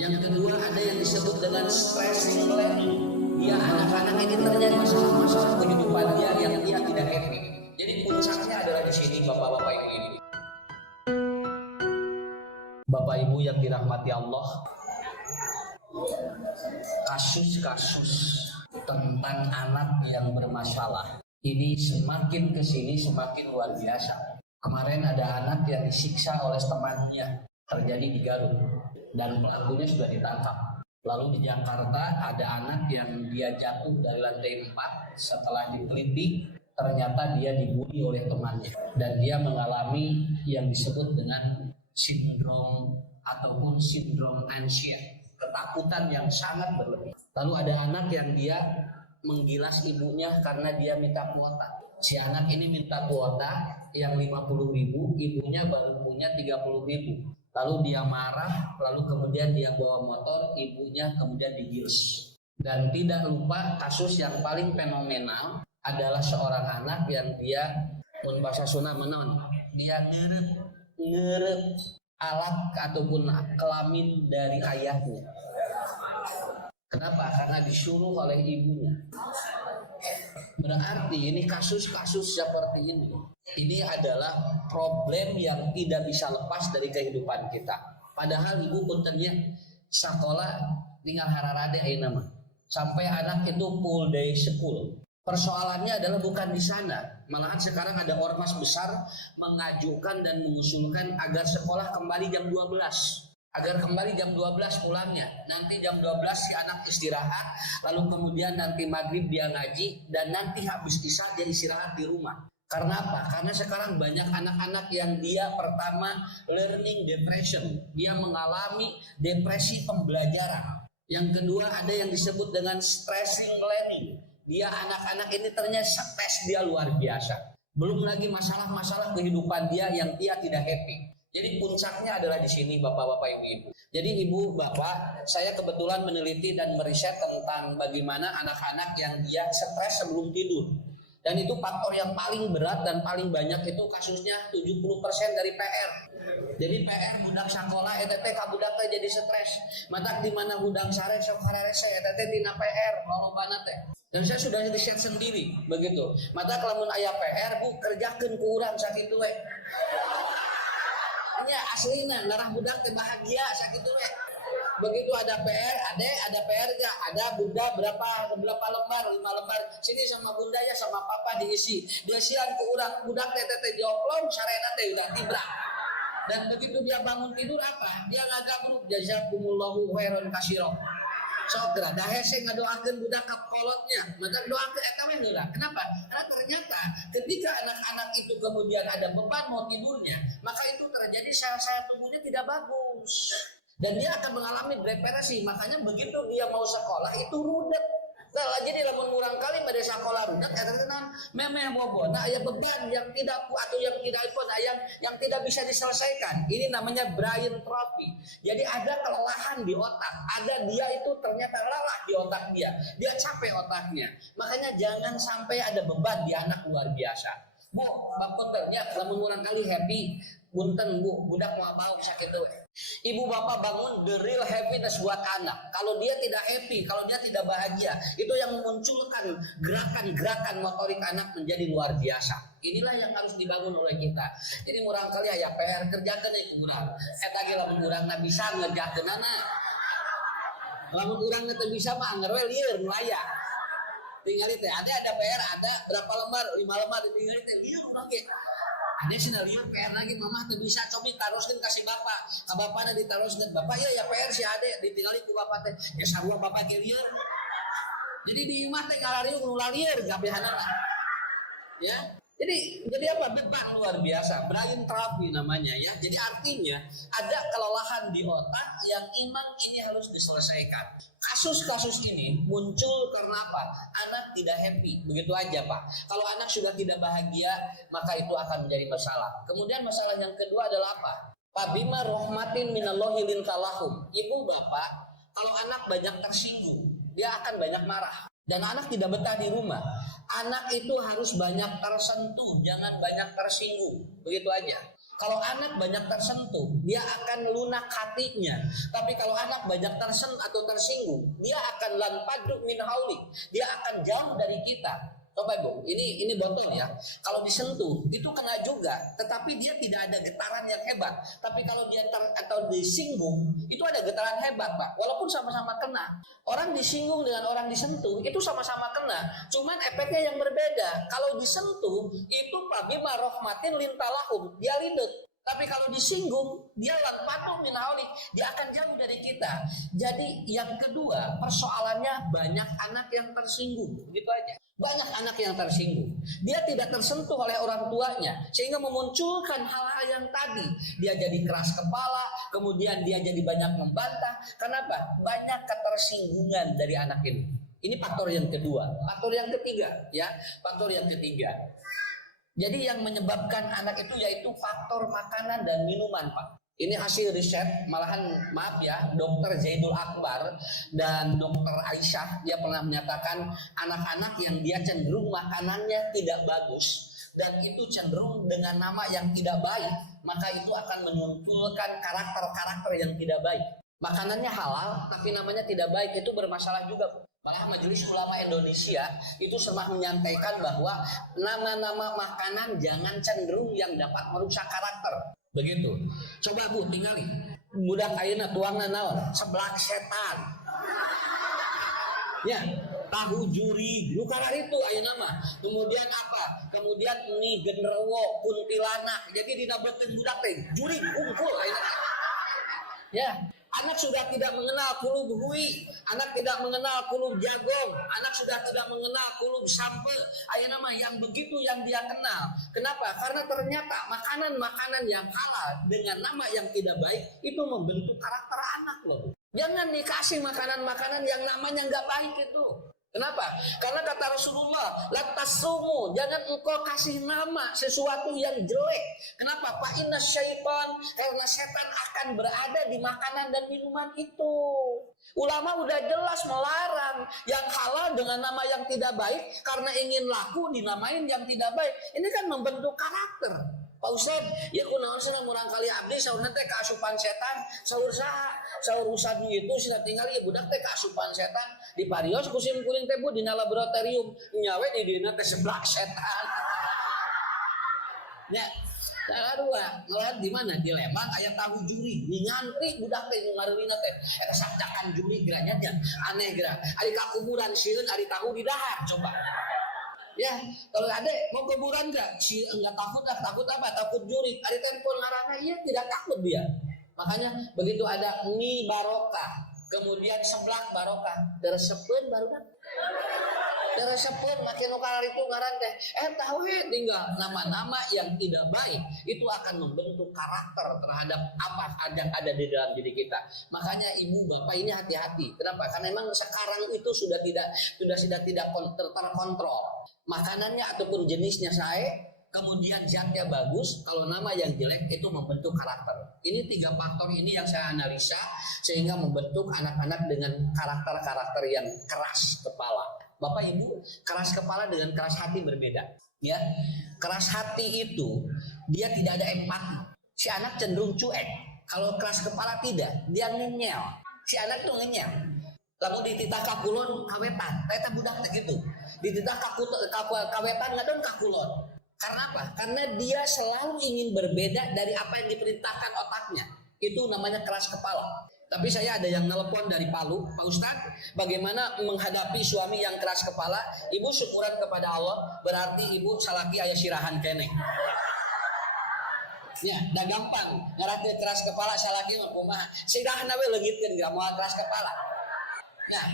Yang kedua ada yang disebut dengan stressing learning. Dia anak-anak ini terjadi masalah-masalah kehidupan dia yang dia tidak happy. Jadi puncaknya adalah di sini bapak-bapak ibu-ibu. Bapak ibu yang dirahmati Allah, kasus-kasus tentang anak yang bermasalah ini semakin kesini semakin luar biasa. Kemarin ada anak yang disiksa oleh temannya, terjadi di Garut, dan pelakunya sudah ditangkap. Lalu di Jakarta ada anak yang dia jatuh dari lantai 4, setelah diteliti ternyata dia dibully oleh temannya dan dia mengalami yang disebut dengan sindrom ataupun sindrom anxiety, ketakutan yang sangat berlebih. Lalu ada anak yang dia menggilas ibunya karena dia minta kuota. Si anak ini minta kuota yang 50.000, ibunya baru punya 30.000. Lalu dia marah, lalu kemudian dia bawa motor, ibunya kemudian digiles. Dan tidak lupa kasus yang paling fenomenal adalah seorang anak yang dia bahasa Sunda menon, dia ngerep alat ataupun kelamin dari ayahnya. Kenapa? Karena disuruh oleh ibunya. Berarti ini kasus-kasus seperti ini adalah problem yang tidak bisa lepas dari kehidupan kita. Padahal ibu puntennya sekolah tinggal hararade ayeuna mah. Sampai anak itu full day school. Persoalannya adalah bukan di sana. Malahan sekarang ada ormas besar mengajukan dan mengusulkan agar sekolah kembali jam 12. Agar kembali jam 12 pulangnya. Nanti jam 12 si anak istirahat, lalu kemudian nanti maghrib dia ngaji, dan nanti habis isya dia istirahat di rumah. Karena apa? Karena sekarang banyak anak-anak yang dia pertama learning depression. Dia mengalami depresi pembelajaran. Yang kedua ada yang disebut dengan stressing learning. Dia anak-anak ini ternyata stres dia luar biasa. Belum lagi masalah-masalah kehidupan dia yang dia tidak happy. Jadi puncaknya adalah di sini bapak-bapak ibu-ibu. Jadi ibu bapak, saya kebetulan meneliti dan meriset tentang bagaimana anak-anak yang dia stres sebelum tidur. Dan itu faktor yang paling berat dan paling banyak itu kasusnya 70% dari PR. Jadi PR budak sekolah ETT kabudak teh jadi stres. Matak di mana budang sare sok hararese ETT tina PR lolobana teh. Dan saya sudah riset sendiri begitu. Matak lamun aya PR bu kerjakeun ku urang sakitu we. Nya aslina narah budak teh bahagia sakitu we. Begitu ada PR, ada PR enggak? Ada bunda berapa lembar? 5 lembar. Sini sama bunda ya sama papa diisi. Dia sian ku urang budak teh teh joplong sarena teh udah tibra. Dan begitu dia bangun tidur apa? Dia ngaganggu jazakumullahu khairan katsira. Sok geura da hese ngadoakeun budak ka kolotnya. Maka doakeun eta we heula. Kenapa? Karena ternyata ketika anak-anak itu kemudian ada beban mau tidurnya, maka itu terjadi sel-sel tubuhnya tidak bagus. Dan dia akan mengalami depresi. Makanya begitu dia mau sekolah itu rudet. Nah, jadi lamun urang kali pada sekolah rudet eta teh memeh bobona aya beban yang tidak atau yang tidak pun yang tidak bisa diselesaikan. Ini namanya brain trophy. Jadi ada kelelahan di otak. Ada dia itu ternyata lelah di otak dia. Dia capek otaknya. Makanya jangan sampai ada beban di anak luar biasa. Bu, bapaknya lamun urang kali happy, bunten bu, budak mau bau sakitu. Ibu bapak bangun the real happiness buat anak. Kalau dia tidak happy, kalau dia tidak bahagia, itu yang memunculkan gerakan-gerakan motorik anak menjadi luar biasa. Inilah yang harus dibangun oleh kita. Jadi murang kali aya PR kerjakeun euy kurang. Eta ge lamun urangna bisa ngerjakeunana. Lamun urang teu bisa mah anger we lieur nu aya. Tinggali teh ada PR, ada berapa lembar? 5 lembar tinggali teh lieur urang ge. Ada scenario PR lagi mama tuh bisa coba taruhkan kasih bapak, ke bapak ada ditaruhkan bapak ya PR si ade ditinggali ku bapak teh ya sarua bapak kelieur. Jadi di rumah teh ngalariung nu lalieur gabehanana. Ya. Jadi apa beban luar biasa, brain therapy namanya ya. Jadi artinya ada kelelahan di otak yang iman ini harus diselesaikan. Kasus-kasus ini muncul karena apa? Anak tidak happy, begitu aja Pak. Kalau anak sudah tidak bahagia, maka itu akan menjadi masalah. Kemudian masalah yang kedua adalah apa? Pak bima rahmatin minallahi lintalahum. Ibu bapak, kalau anak banyak tersinggung, dia akan banyak marah. Dan anak tidak betah di rumah. Anak itu harus banyak tersentuh, jangan banyak tersinggung. Begitu aja. Kalau anak banyak tersentuh, dia akan lunak hatinya. Tapi kalau anak banyak tersentuh atau tersinggung, dia akan lanpaduk min hauli. Dia akan jauh dari kita. Coba Bu, ini botol ya. Kalau disentuh itu kena juga, tetapi dia tidak ada getaran yang hebat. Tapi kalau dia atau disinggung, itu ada getaran hebat, Pak. Walaupun sama-sama kena. Orang disinggung dengan orang disentuh itu sama-sama kena. Cuman efeknya yang berbeda. Kalau disentuh itu pabima rahmatin lintalahum, dia lidut. Tapi kalau disinggung, dia lanpatu min hauli, dia akan jauh dari kita. Jadi yang kedua, persoalannya banyak anak yang tersinggung, gitu aja. Banyak anak yang tersinggung. Dia tidak tersentuh oleh orang tuanya, sehingga memunculkan hal-hal yang tadi. Dia jadi keras kepala, kemudian dia jadi banyak membantah. Kenapa? Banyak ketersinggungan dari anak ini. Ini faktor yang kedua. Faktor yang ketiga, ya. Faktor yang ketiga. Jadi yang menyebabkan anak itu yaitu faktor makanan dan minuman, Pak. Ini hasil riset, malahan maaf ya, Dr. Zaidul Akbar dan Dr. Aisyah, dia pernah menyatakan anak-anak yang dia cenderung makanannya tidak bagus dan itu cenderung dengan nama yang tidak baik, maka itu akan memunculkan karakter-karakter yang tidak baik. Makanannya halal tapi namanya tidak baik, itu bermasalah juga. Malah Majelis Ulama Indonesia itu sempat menyampaikan bahwa nama-nama makanan jangan cenderung yang dapat merusak karakter. Begitu. Coba Bu, tinggali. Budak ayeuna tuangna naon? Seblak setan. Ya, tahu juri, lu kalar itu ayeuna mah. Kemudian apa? Kemudian mie genderuwo, kuntilanak. Jadi dina beuteung budak teh juri unggul ayeuna. Ya, anak sudah tidak mengenal kulub hui, anak tidak mengenal kulub jagong, anak sudah tidak mengenal kulub sampe. Ayeuna mah yang begitu yang dia kenal. Kenapa? Karena ternyata makanan-makanan yang halal dengan nama yang tidak baik itu membentuk karakter anak loh. Jangan dikasih makanan-makanan yang namanya nggak baik itu. Kenapa? Karena kata Rasulullah, latasumu, jangan engkau kasih nama sesuatu yang jelek. Kenapa? Fa inna syaitan, karena setan akan berada di makanan dan minuman itu. Ulama udah jelas melarang yang halal dengan nama yang tidak baik karena ingin laku dinamain yang tidak baik. Ini kan membentuk karakter. Pak Ustad, ya kunaon cenah murang kali abdi saurna teh kaasupan setan, saur saha? Saur Ustad itu sila tinggal ya budak teh kaasupan setan di parios kusim kuring teh Bu dina laboratorium nyawe di dina teh seblak setan. Ya, cara dua, ngelihat di mana di Lembang aya tahu juri, di ngantri budak teh nu ngareulina teh eta sakdakan juri geranya aneh geura. Ari ka kuburan sieun ari tahu di dahar coba. Ya, kalau adek mau kuburan enggak? Si enggak takut apa? Takut juri. Ada telepon ngarana, iya tidak takut dia. Makanya begitu ada mie barokah, kemudian seblak barokah, deresepeun baru kan. Deresepeun makin nukalar itu ngaran teh. Tahu tinggal nama-nama yang tidak baik itu akan membentuk karakter terhadap apa yang ada di dalam diri kita. Makanya ibu bapak ini hati-hati. Kenapa? Karena memang sekarang itu sudah tidak terkontrol. Makanannya ataupun jenisnya saya, kemudian zatnya bagus, kalau nama yang jelek itu membentuk karakter. Ini 3 faktor ini yang saya analisa sehingga membentuk anak-anak dengan karakter-karakter yang keras kepala. Bapak Ibu, keras kepala dengan keras hati berbeda. Ya, keras hati itu dia tidak ada empati. Si anak cenderung cuek. Kalau keras kepala tidak, dia ngenyel. Si anak tuh ngenyel. Lalu dititah kakulon kawetan, ternyata budak gitu. Dititah kawetan ngadon kakulon. Karena apa? Karena dia selalu ingin berbeda dari apa yang diperintahkan otaknya. Itu namanya keras kepala. Tapi saya ada yang nelpon dari Palu, Pak Ustadz, bagaimana menghadapi suami yang keras kepala? Ibu syukuran kepada Allah, berarti ibu salaki aya sirahan kene. Ya, dah gampang. Ngaratnya keras kepala salaki mah kumaha? Sirahan we leungitkeun gak moal keras kepala. Nah,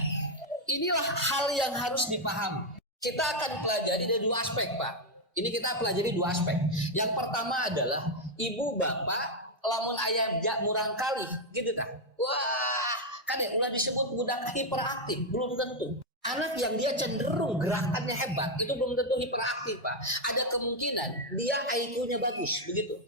inilah hal yang harus dipahami. Kita akan pelajari dari 2 aspek, Pak. Ini kita pelajari 2 aspek. Yang pertama adalah ibu bapak lamun aya murang kali, gitu tak? Wah, kan ya udah disebut budak hiperaktif, belum tentu. Anak yang dia cenderung gerakannya hebat itu belum tentu hiperaktif, Pak. Ada kemungkinan dia IQ-nya bagus, begitu.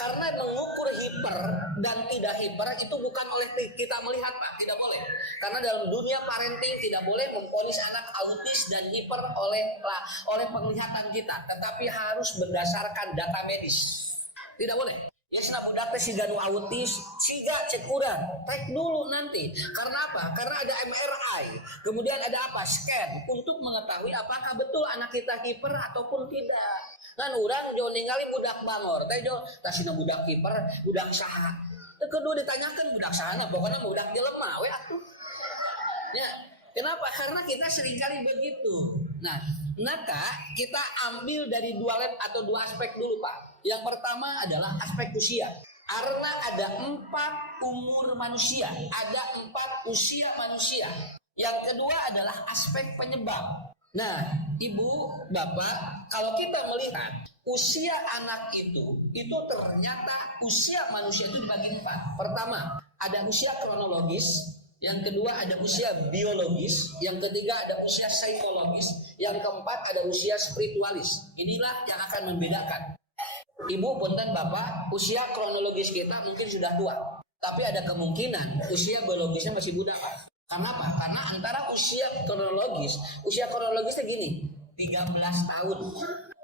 Karena mengukur hiper dan tidak hiper itu bukan oleh kita melihat, Pak, tidak boleh. Karena dalam dunia parenting tidak boleh memvonis anak autis dan hiper oleh penglihatan kita, tetapi harus berdasarkan data medis. Tidak boleh. Ya sana budak teh siga nu autis, siga cek urang, tek dulu nanti. Karena apa? Karena ada MRI, kemudian ada apa? Scan untuk mengetahui apakah betul anak kita kiper ataupun tidak. Kan urang jo ningali budak bangor, teh jo tasina budak kiper, budak saha. Teu kudu ditanyakan budak sahana, pokoknya budak jelema we atuh. Ya, kenapa? Karena kita seringkali begitu. Nah, maka kita ambil dari dua aspek dulu, Pak. Yang pertama adalah aspek usia. Karena ada 4 umur manusia, ada 4 usia manusia. Yang kedua adalah aspek penyebab. Nah, ibu, bapak, kalau kita melihat usia anak itu ternyata usia manusia itu dibagi 4. Pertama, ada usia kronologis. Yang kedua ada usia biologis, yang ketiga ada usia psikologis, yang keempat ada usia spiritualis. Inilah yang akan membedakan. Ibu, punten bapak, usia kronologis kita mungkin sudah tua, tapi ada kemungkinan usia biologisnya masih muda, Pak. Karena apa? Karena antara usia kronologisnya gini, 13 tahun.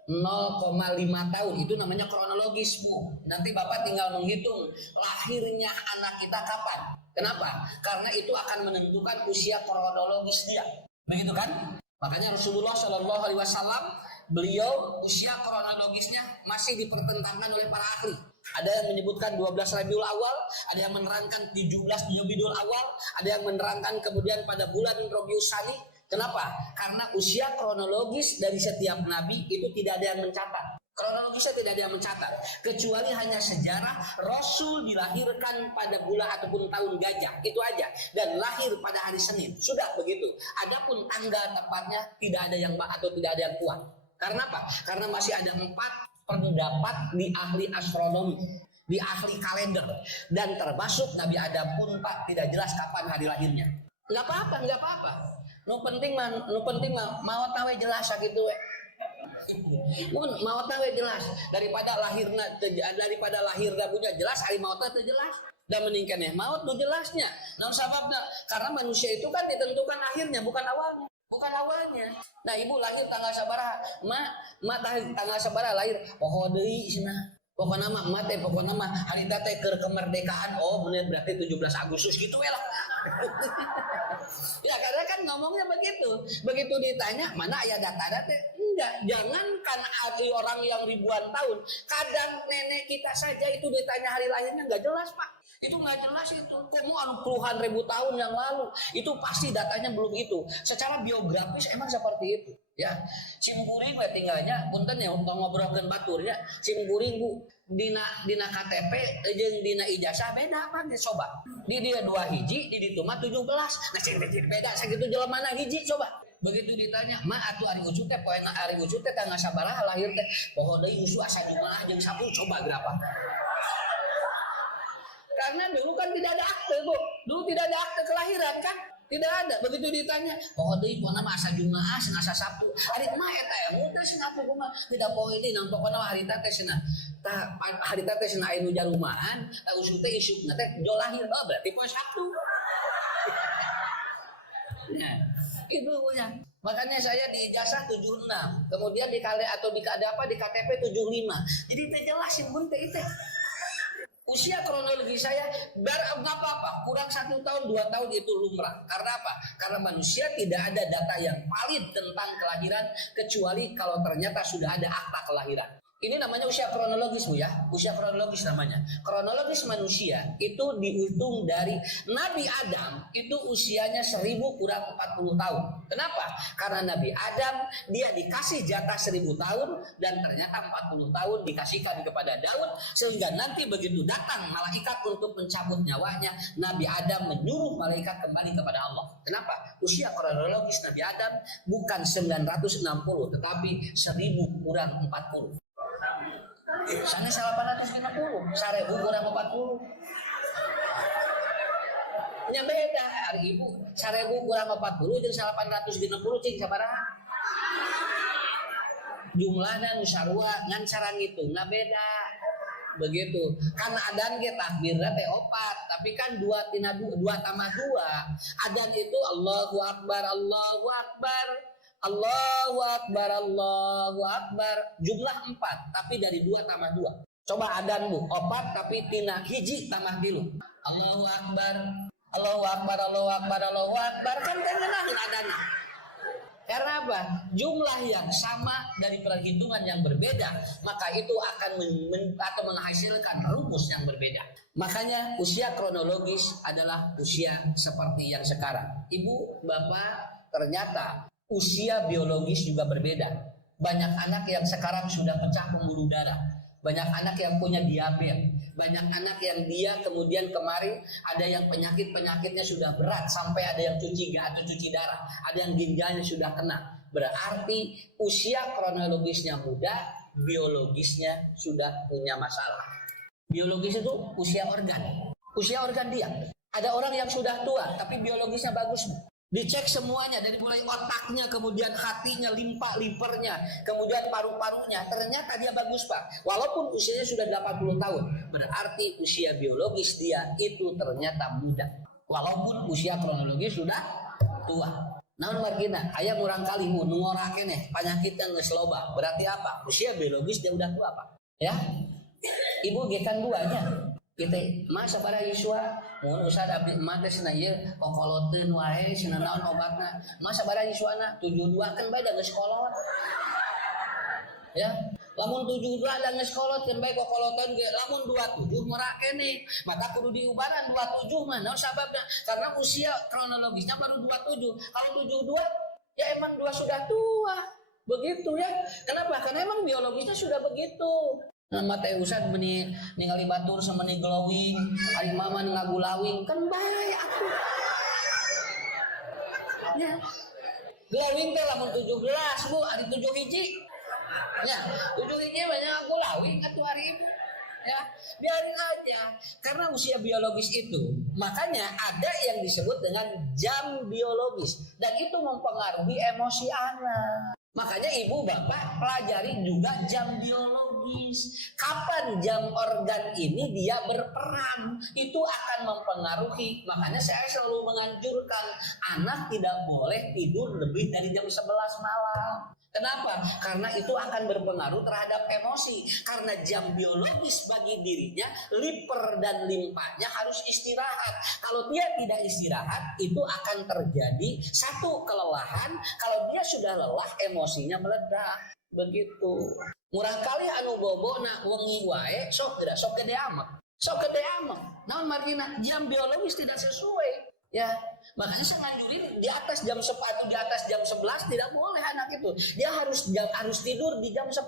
0,5 tahun itu namanya kronologis, Bu. Nanti bapak tinggal menghitung lahirnya anak kita kapan. Kenapa? Karena itu akan menentukan usia kronologis dia. Begitu kan? Makanya Rasulullah Shallallahu Alaihi Wasallam beliau usia kronologisnya masih dipertentangkan oleh para ahli. Ada yang menyebutkan 12 Rabiul Awal, ada yang menerangkan 17 Rabiul Awal, ada yang menerangkan kemudian pada bulan Rabiul Tsani. Kenapa? Karena usia kronologis dari setiap nabi itu tidak ada yang mencatat. Kronologisnya tidak ada yang mencatat, kecuali hanya sejarah Rasul dilahirkan pada bulan ataupun tahun gajah, itu aja, dan lahir pada hari Senin, sudah begitu. Adapun tanggal tepatnya tidak ada yang atau tidak ada yang kuat. Karena apa? Karena masih ada 4 pendapat di ahli astronomi, di ahli kalender, dan termasuk Nabi Adam pun Pak tidak jelas kapan hari lahirnya. Nggak apa-apa. Nu penting mah mau tahu jelas gitu we. Mau tahu jelas daripada lahirna punya jelas hari mautna teu jelas. Dan meningkatnya maut nu jelasnya. Naon sababna? Karena manusia itu kan ditentukan akhirnya bukan awalnya. Nah, ibu lahir tanggal sabaraha? Ma tanggal sabaraha lahir? Poho deui cenah. Pokoknya mah hari teh keur kemerdekaan. Oh, bener berarti 17 Agustus gitu we lah. Ya karena kan ngomongnya begitu. Begitu ditanya mana aya data-data? Enggak. Jangankan orang yang ribuan tahun, kadang nenek kita saja itu ditanya hari lahirnya enggak jelas, Pak. Itu nggak jelas itu. Kamu puluhan ribu tahun yang lalu itu pasti datanya belum itu. Secara biografis emang seperti itu. Ya, Cimburing tinggalnya, punten ya ngobrolkeun baturnya. Cimburing Bu, dina KTP jeung dina ijazah beda apa nih coba. Di dia 2 hiji, di ditu mah 17. Nah, cek beda sakitu jelemana hiji coba. Begitu ditanya, "Ma atuh ari ucu teh poena ari ucu teh tanggal sabaraha lahir teh?" Poho deui usu asa Jumaah jeung Sabtu coba berapa. Karena dulu kan tidak ada akte, Bu. Dulu tidak ada akte kelahiran kan? Tidak ada. Begitu ditanya, "Oh, deui pokona mah asa Jumaah, asa Sabtu." Ari mah eta yang muda cenah kumaha? Tidak poe deui nang pokona hari teh cenah. Tah hari teh cenah aya nu jarumahan, tah usum teh isukna teh jo lahir. Oh, berarti poe Sabtu. Nah, itu punya. Makanya saya di ijazah 76, kemudian di KTP 75. Jadi teh jelas yang penting teh. Usia kronologi saya nggak apa-apa, kurang 1 tahun 2 tahun itu lumrah. Karena apa? Karena manusia tidak ada data yang valid tentang kelahiran kecuali kalau ternyata sudah ada akta kelahiran. Ini namanya usia kronologis, Bu ya. Usia kronologis namanya. Kronologis manusia itu dihitung dari Nabi Adam itu usianya 1000 kurang 40 tahun. Kenapa? Karena Nabi Adam dia dikasih jatah 1000 tahun dan ternyata 40 tahun dikasihkan kepada Daud sehingga nanti begitu datang malaikat untuk mencabut nyawanya, Nabi Adam menyuruh malaikat kembali kepada Allah. Kenapa? Usia kronologis Nabi Adam bukan 960 tetapi 1000 kurang 40. Sana 850, 1000 kurang 40. Nya beda hari ibu, 1000 kurang 40 jeung 860 cing sabaraha? Jumlahna nu sarua ngan cara ngitungna beda. Begitu. Kan adan ge takbirna teh 4, tapi kan 2 tambah 2. Adan itu Allahu Akbar, Allahu Akbar. Allahu Akbar, Allahu Akbar. Jumlah 4, tapi dari 2 tambah 2. Coba adan Bu, opat tapi tina hiji tambah tilu. Allahu Akbar, Allahu Akbar, Allahu Akbar, Allahu Akbar, kan ngeunahkeun adanna. Karena apa? Jumlah yang sama dari perhitungan yang berbeda, maka itu akan atau menghasilkan rumus yang berbeda. Makanya usia kronologis adalah usia seperti yang sekarang. Ibu, bapak, ternyata usia biologis juga berbeda. Banyak anak yang sekarang sudah pecah pembuluh darah. Banyak anak yang punya diabetes, banyak anak yang dia kemudian kemarin ada yang penyakitnya sudah berat sampai ada yang cuci darah, ada yang ginjalnya sudah kena. Berarti usia kronologisnya muda, biologisnya sudah punya masalah. Biologis itu usia organ dia. Ada orang yang sudah tua tapi biologisnya bagus. Dicek semuanya dari mulai otaknya, kemudian hatinya, livernya, kemudian paru-parunya, ternyata dia bagus Pak. Walaupun usianya sudah 80 tahun, berarti usia biologis dia itu ternyata muda. Walaupun usia kronologis sudah tua. Namun margina, aya murang kali nungorake nih penyakitnya geus loba. Berarti apa? Usia biologis dia udah tua Pak. Ya. Ibu gekan duanya. Kita masa pada Yusua mun usah abdi mah teh cenah ieu kokoloteun wae cenah naon obatna masa pada Yusuana 72 kan bae da geus kolot ya lamun 72 da geus kolot kan bae kokoloteun ge lamun 27 merak keneh maka kudu diubaran 27 mah naon sababna karena usia kronologisnya baru 27 kalau 72 ya emang dua sudah tua begitu ya kenapa karena emang biologisnya sudah begitu. Nama teh usah meni ningali batur sama meni glowing, ari mama ngagulawing kan bae atuh. Ya. Glowing teh lamun 17 Bu, ari 7 hiji. Ya, 7 hiji banyak ngagulawing atuh hari itu. Ya, biarin aja karena usia biologis itu. Makanya ada yang disebut dengan jam biologis dan itu mempengaruhi emosi anak. Makanya ibu bapak pelajari juga jam biologis. Kapan jam organ ini dia berperan. Itu akan mempengaruhi. Makanya saya selalu menganjurkan anak tidak boleh tidur lebih dari jam 11 malam. Kenapa? Karena itu akan berpengaruh terhadap emosi. Karena jam biologis bagi dirinya, liver dan limpanya harus istirahat. Kalau dia tidak istirahat, itu akan terjadi satu kelelahan. Kalau dia sudah lelah, emosinya meledak. Begitu. Murah kali anu bobona wengi wae, sok gede amat. Sok gede amat. Namun margina jam biologis tidak sesuai. Ya, makanya saya nganjurin di atas jam 10 atau di atas jam 11 tidak boleh anak itu. Dia harus tidur di jam 10.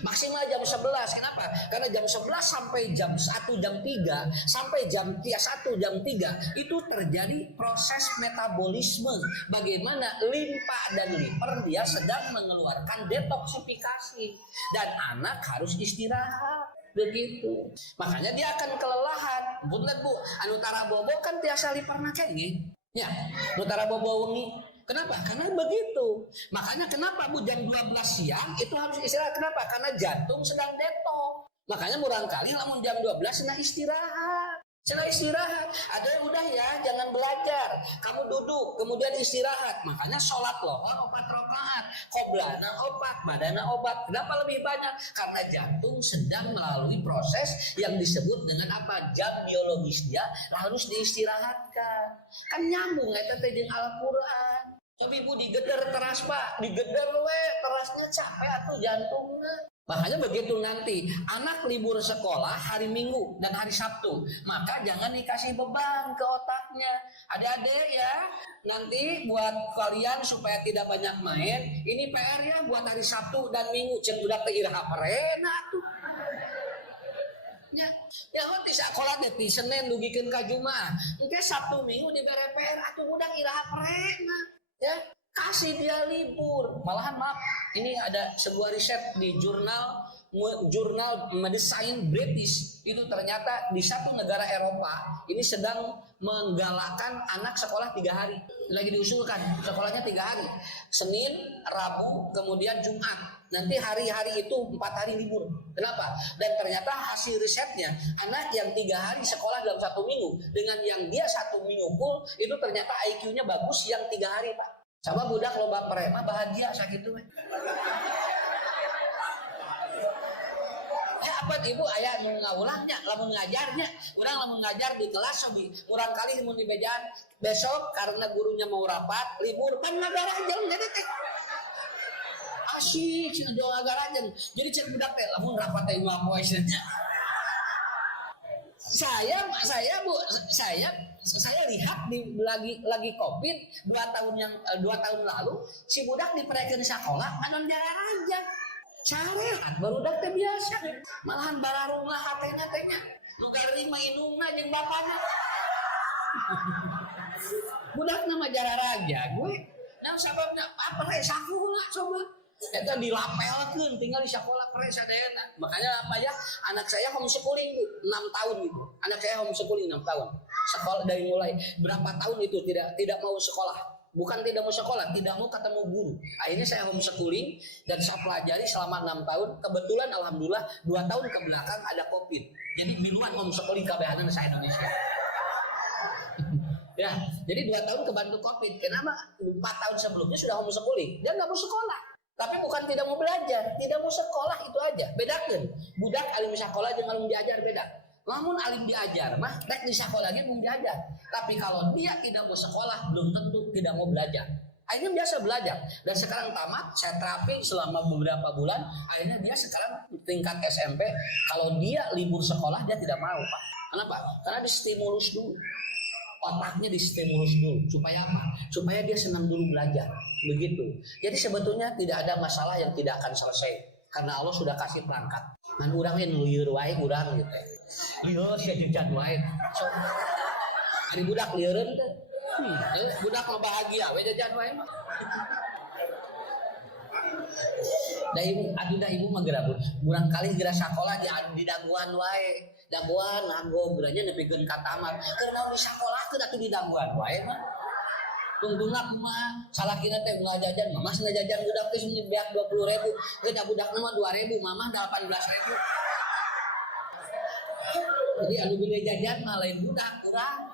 Maksimal jam 11. Kenapa? Karena jam 11 sampai jam 1 jam 3 sampai jam 1 jam 3 itu terjadi proses metabolisme. Bagaimana limpa dan liver dia sedang mengeluarkan detoksifikasi dan anak harus istirahat. Begitu. Makanya dia akan kelelahan. Punten Bu, anu tara bobo kan tiasa liperna kenging. Ya, anu tara bobo wengi. Kenapa? Karena begitu. Makanya kenapa Bu jam 12 siang itu harus istirahat. Kenapa? Karena jantung sedang detok. Makanya murang kali lamun jam 12 cenah istirahat. Cenah istirahat. Ada yang udah ya, jangan belajar. Kamu duduk, kemudian istirahat. Makanya sholat lohor 4 rakaat, qoblana 4, badana 4. Kenapa lebih banyak? Karena jantung sedang melalui proses yang disebut dengan apa? Jam biologis dia harus diistirahatkan. Kan nyambung eta teh jeung Al-Qur'an. Coba Ibu digeder teras Pak, digeder we terasnya capek atuh jantungnya. Makanya begitu nanti anak libur sekolah hari Minggu dan hari Sabtu, maka jangan dikasih beban ke otaknya. Adik-adik ya, nanti buat kalian supaya tidak banyak main, ini PR ya buat hari Sabtu dan Minggu. Cek udah ke iraha perena tuh. Ya hoti sekolah deh di Senin dugikeun ka Jumat. Engke Sabtu Minggu dibere PR atuh budak iraha perena. Ya, kasih dia libur. Malahan maaf, ini ada sebuah riset di jurnal Medicine British. Itu ternyata di satu negara Eropa ini sedang menggalakkan anak sekolah 3 hari. Lagi diusulkan sekolahnya 3 hari, Senin, Rabu, kemudian Jumat. Nanti hari-hari itu 4 hari libur. Kenapa? Dan ternyata hasil risetnya anak yang 3 hari sekolah dalam 1 minggu dengan yang dia 1 minggu full itu ternyata IQ-nya bagus yang 3 hari Pak. Coba budak loba prema bahagia sakitu we. Apa ibu ayah mau ngawulangnya, lamun ngajarnya, orang lamun ngajar di kelas sobi, kurang kali mau di bejaan besok karena gurunya mau rapat, libur kan ngajar aja jadi teh. Asyik cina doa ngajar aja. Jadi cek budak teh lamun rapat teh imam poesnya. Saya Bu, saya lihat di lagi Covid 2 tahun lalu si budak dipereken sekolah anon jalan aja. Carehat barudak teh biasa. Malahan bararung lah hatena teh nya. Nu garing mah inungna jeung bapana. Budak nama jalan aja gue. Nah sababna apa we sakulah coba. Eta dilapelkeun tinggal di sekolah pres sadayana. Makanya apa ya? Anak saya homeschooling 6 tahun gitu. Anak saya homeschooling 6 tahun. Sekolah dari mulai berapa tahun itu tidak mau sekolah. Bukan tidak mau sekolah, tidak mau ketemu guru. Akhirnya saya homeschooling dan saya pelajari selama 6 tahun. Kebetulan alhamdulillah 2 tahun ke belakang ada Covid. Jadi di luar homeschooling kabehanan saya Indonesia. Ya, jadi 2 tahun kebantu Covid. Kenapa? 4 tahun sebelumnya sudah homeschooling. Dia nggak mau sekolah. Tapi bukan tidak mau belajar, tidak mau sekolah itu aja. Bedakan. Budak alim sekolah jangan alim diajar beda. Namun alim diajar mah rek di sekolahnya mau diajar. Tapi kalau dia tidak mau sekolah belum tentu tidak mau belajar. Akhirnya biasa belajar dan sekarang tamat saya terapi selama beberapa bulan. Akhirnya dia sekarang tingkat SMP. Kalau dia libur sekolah dia tidak mau Pak. Kenapa? Karena distimulus dulu. Otaknya distimulus dulu supaya apa? Supaya dia senang dulu belajar. Begitu. Jadi sebetulnya tidak ada masalah yang tidak akan selesai karena Allah sudah kasih perangkat. Man urang yang lieur wae urang gitu. Lieur sia jejan wae. So, ari budak lieureun teh. Budak mah bahagia we jejan wae mah. Da ibu mah geura urang kali geura sakola di daguan wae. Daguan nganggo geuranya nepikeun ka tamat. Keur naon di sakolahkeun atuh di daguan wae mah. Tungguna kumaha salakina teh ulah jajan mamah cenah jajan budak teh sini beak 20.000 ge da budakna mah 2.000 mamah 18.000 jadi anu gede jajan mah lain budak kurang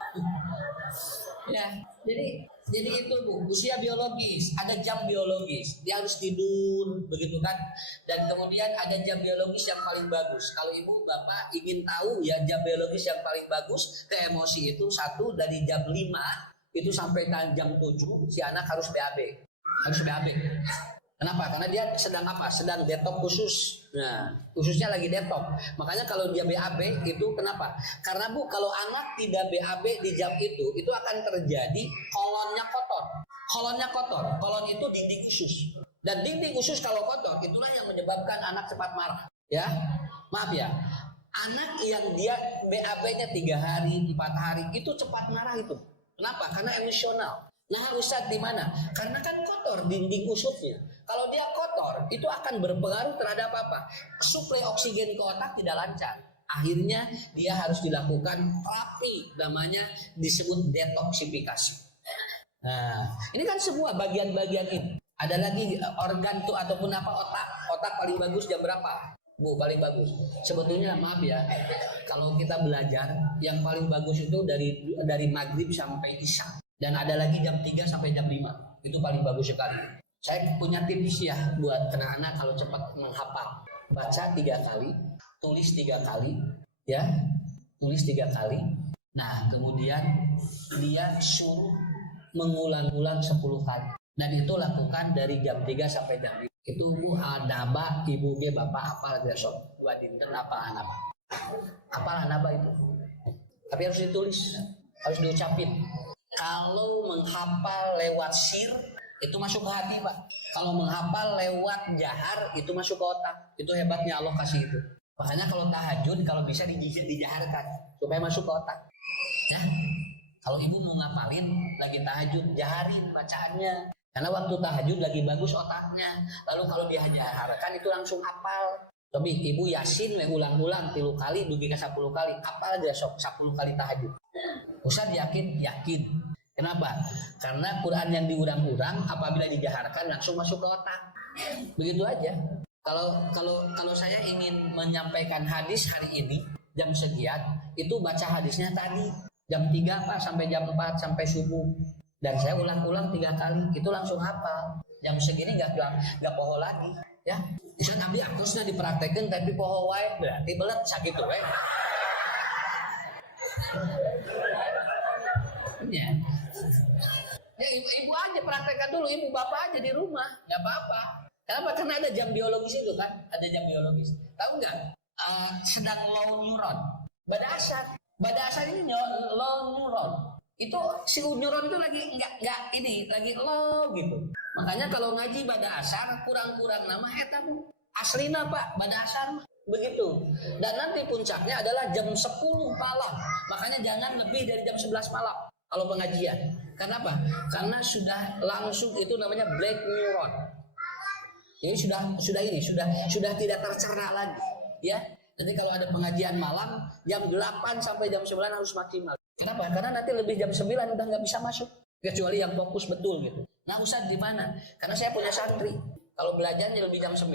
ya jadi itu Bu usia biologis ada jam biologis dia harus tidur begitu kan dan kemudian ada jam biologis yang paling bagus kalau ibu bapak ingin tahu ya jam biologis yang paling bagus ke emosi itu satu dari jam 5 itu sampai jam 7 si anak harus BAB. Kenapa? Karena dia sedang apa? Sedang detox khusus. Nah, khususnya lagi detox. Makanya kalau dia BAB itu kenapa? Karena Bu, kalau anak tidak BAB di jam itu akan terjadi kolonnya kotor. Kolon itu dinding usus. Dan dinding usus kalau kotor, itulah yang menyebabkan anak cepat marah. Ya, maaf ya. Anak yang dia BAB-nya 3 hari, 4 hari itu cepat marah itu. Kenapa? Karena emosional. Nah, Ustadz di mana? Karena kan kotor dinding ususnya. Kalau dia kotor, itu akan berpengaruh terhadap apa? Suplai oksigen ke otak tidak lancar. Akhirnya dia harus dilakukan terapi, namanya disebut detoksifikasi. Nah, ini kan semua bagian-bagian ini. Ada lagi organ tuh ataupun apa otak. Otak paling bagus jam berapa? Bu, paling bagus. Sebetulnya maaf ya, kalau kita belajar yang paling bagus itu dari maghrib sampai isya. Dan ada lagi jam 3 sampai jam 5. Itu paling bagus sekali. Saya punya tips ya buat anak-anak kalau cepat menghafal. Baca 3 kali, tulis 3 kali, ya. Tulis 3 kali. Nah, kemudian dia suruh mengulang-ulang 10 kali. Dan itu lakukan dari jam 3 sampai jam 5. Itu Bu adaba ibu ge bapak apal besok buat dinten apa anak itu tapi harus ditulis harus diucapin kalau menghafal lewat sir itu masuk ke hati Pak kalau menghafal lewat jahar itu masuk ke otak itu hebatnya Allah kasih itu makanya kalau tahajud kalau bisa dijaharkan supaya masuk ke otak ya kalau ibu mau ngapalin lagi tahajud jaharin bacaannya karena waktu tahajud lagi bagus otaknya. Lalu kalau dia jaharkan itu langsung hafal. Tapi ibu Yasin ulang-ulang 3 kali, dugi ke 10 kali. Hafal dia sok 10 kali tahajud. Ustaz yakin? Yakin. Kenapa? Karena Quran yang diurang-urang apabila dijaharkan langsung masuk ke otak. Begitu aja. Kalau saya ingin menyampaikan hadis hari ini jam sekian, itu baca hadisnya tadi jam 3 Pak sampai jam 4 sampai subuh. Dan saya ulang-ulang 3 kali itu langsung hafal jam segini nggak poho lagi ya Bisa nabi akusna dipraktekeun tapi poho wae berarti belet sakitu we. Ya. Ya ibu aja praktekkan dulu, ibu bapak aja di rumah, nggak apa-apa. Kenapa? Karena ada jam biologis itu kan, ada jam biologis. Tahu nggak? Sedang low neuron, pada asar ini low neuron. Itu si neuron itu lagi nggak ini, lagi low gitu. Makanya kalau ngaji pada asar kurang-kurang nama eta bu. Aslina pak, pada asar begitu. Dan nanti puncaknya adalah jam 10 malam. Makanya jangan lebih dari jam 11 malam kalau pengajian. Kenapa? Karena sudah langsung itu namanya black neuron. Ini sudah tidak tercerna lagi, ya. Jadi kalau ada pengajian malam jam 8 sampai jam 9 harus maksimal. Kenapa? Karena nanti lebih jam 9 udah nggak bisa masuk, kecuali yang fokus betul gitu. Nah Ustaz di mana? Karena saya punya santri. Kalau belajarnya lebih jam 9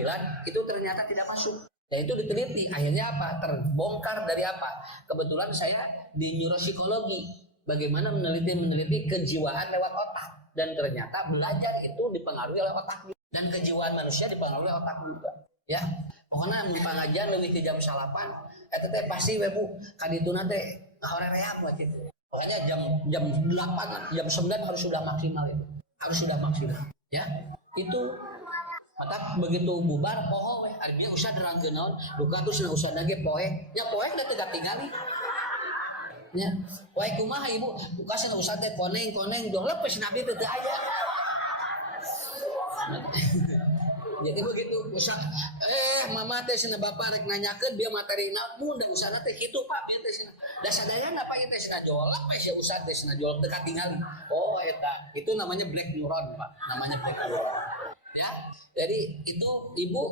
itu ternyata tidak masuk. Ya itu diteliti. Akhirnya apa? Terbongkar dari apa? Kebetulan saya di neuropsikologi. Bagaimana meneliti kejiwaan lewat otak. Dan ternyata belajar itu dipengaruhi oleh otak. Dan kejiwaan manusia dipengaruhi oleh otak juga. Ya, pokoknya pengajian lebih ke jam 8. Itu teh pasti we Bu, kadituna teh horeream gitu. Pokoknya jam 8, jam 9 harus sudah maksimal itu. Harus sudah maksimal, ya. Itu mata begitu bubar poho we, ari dia usah nerangkeun naon, duka terus usah lagi poe. Ya poe da teu tinggali. Ya, poe kumaha Ibu? Duka cenah usah teh koneng dong lepes nabi teu aya. Jadi begitu usah mama teh cenah bapak rek nanyakeun bieu materi naon da usahna teh kitu Pak bieu teh cenah. Da sadayana Pak ieu teh cenah jolak we sia usah teh cenah jolak teu katingali. Oh eta, itu namanya black neuron Pak, namanya black neuron. Ya. Jadi itu Ibu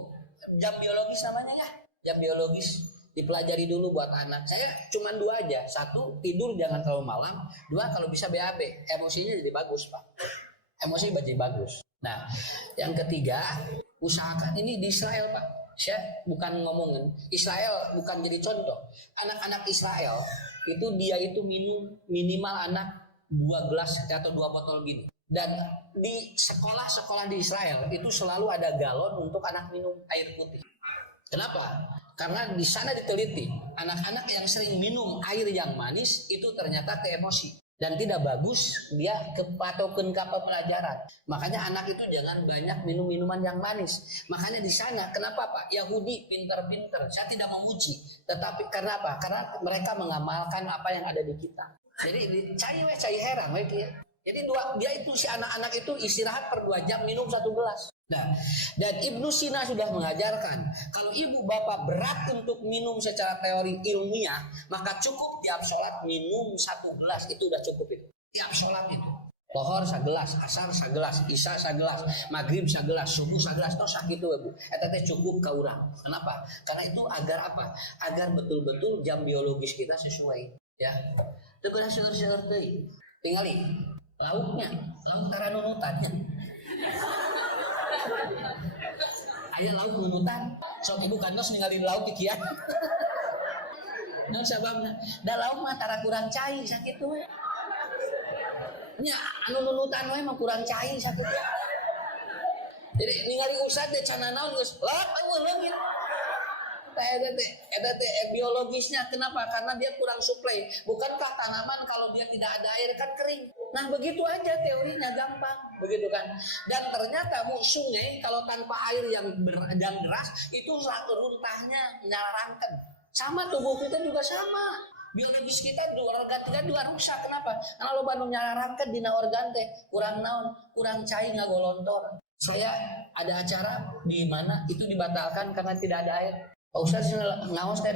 jam biologis namanya ya. Jam biologis dipelajari dulu buat anak. Saya cuma 2 aja. 1, tidur jangan terlalu malam. 2, kalau bisa BAB, emosinya jadi bagus Pak. Emosi jadi bagus. Nah, yang ketiga, usahakan ini di Israel Pak. Saya bukan ngomongin Israel, bukan jadi contoh. Anak-anak Israel itu dia itu minum minimal anak 2 gelas atau 2 botol gini. Dan di sekolah-sekolah di Israel itu selalu ada galon untuk anak minum air putih. Kenapa? Karena di sana diteliti anak-anak yang sering minum air yang manis itu ternyata ke emosi dan tidak bagus dia kepatokeun ka pelajaran. Makanya anak itu jangan banyak minum minuman yang manis. Makanya di sana kenapa Pak? Yahudi pintar-pintar. Saya tidak memuji, tetapi karena apa? Karena mereka mengamalkan apa yang ada di kita. Jadi cai heran ya. Jadi dia itu si anak-anak itu istirahat per 2 jam minum 1 gelas. Nah, dan Ibnu Sina sudah mengajarkan kalau ibu bapak berat untuk minum secara teori ilmiah, maka cukup tiap sholat minum 1 gelas itu udah cukup itu. Tiap sholat itu. Lohor sagelas, asar sagelas, isya sagelas, maghrib sagelas, subuh sagelas, toh sakitu Bu. Eta teh cukup ka urang. Kenapa? Karena itu agar apa? Agar betul-betul jam biologis kita sesuai, ya. Teu geus seueur-seueur teuing. Tingali lauknya, lauk tara nunutannya. Aya lauk nunutan, sok ibu kantos ninggalin lauk kikian. Naon sababna? Da lauk mah tara kurang cai sakitu we. Nya anu nunutan we mah kurang cai sakitu. Jadi ningali usad teh can naon geus lauk eueuh gitu. Eta teh biologisnya kenapa? Karena dia kurang suplai. Bukankah tanaman kalau dia tidak ada air kan kering? Nah begitu aja teorinya gampang, begitu kan? Dan ternyata sungai kalau tanpa air yang deras itu runtahnya nyarangkan. Sama tubuh kita juga sama. Biologis kita organ kita juga rusak. Kenapa? Karena lo bandung nyarangkan dina organ teh kurang naon, kurang cai ngagolontor. Saya ada acara di mana itu dibatalkan karena tidak ada air. Pak Ustaz ngaos teh